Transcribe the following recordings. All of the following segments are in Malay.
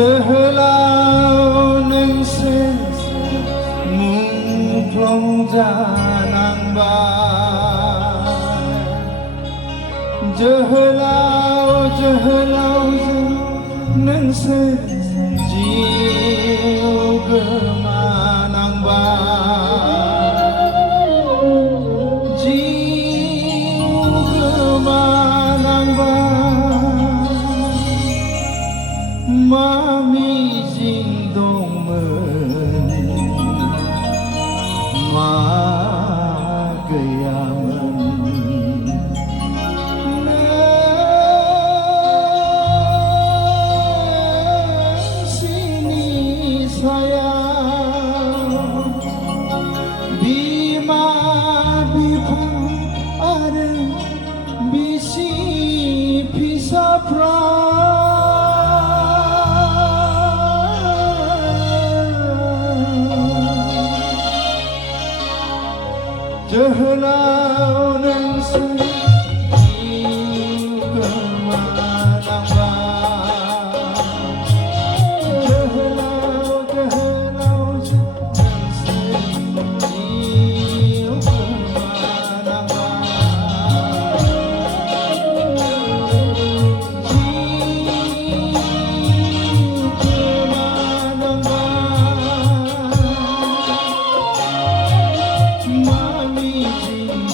Jehelau ningsih mumplong janang bay. Jehelau ningsih jiu gemanang bay. Jiu gemanang bay. Mami jing dong men ma gaya men sini sayang bima bipa ada bisi bisa pra. Jehelau ningsih jiu gemanang bay. Jehelau ningsih jiu gemanang bay. Jiu gemanang bay. Mami jing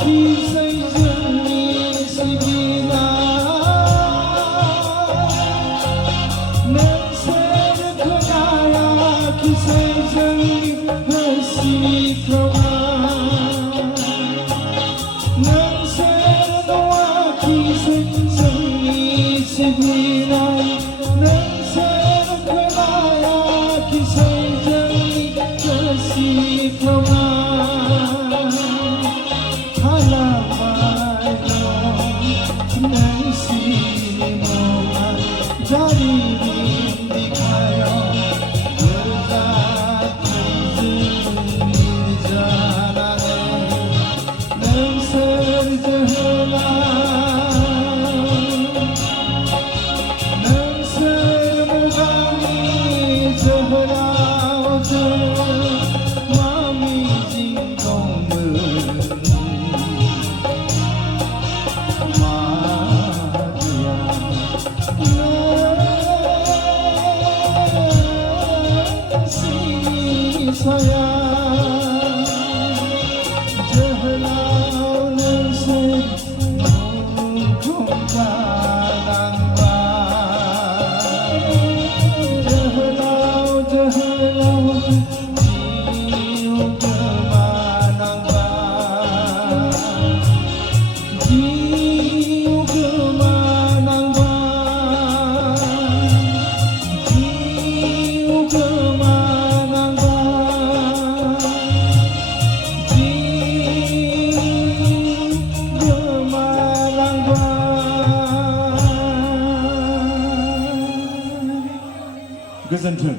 खिसै जोंनि सिबिनाय नोंसोर खोनायाखिसै जोंनि होसिख्रावनाय नोंसोर नुवाखिसै जोंनि सिबिनाय नोंसोर खोनायाखिसै जोंनि होसिख्रावनाय हालामाय दं नोंसिनि मुङा जारिमिन बिखायाव गोरजाखै लिरजानानै नोंसोर जोहोलाव नोंसोर मुगानि जोहोलावजों मा मिजिं दंमोन मा गैया नोंसिनि साया जोहोलाव नोंसोर मुंख्लं जानांबाय जोहोलाव जोहोलाव जिउ गोमानांबाय जिउ गोमानांबाय जिउ गोमानांबाय गोजोन्थों।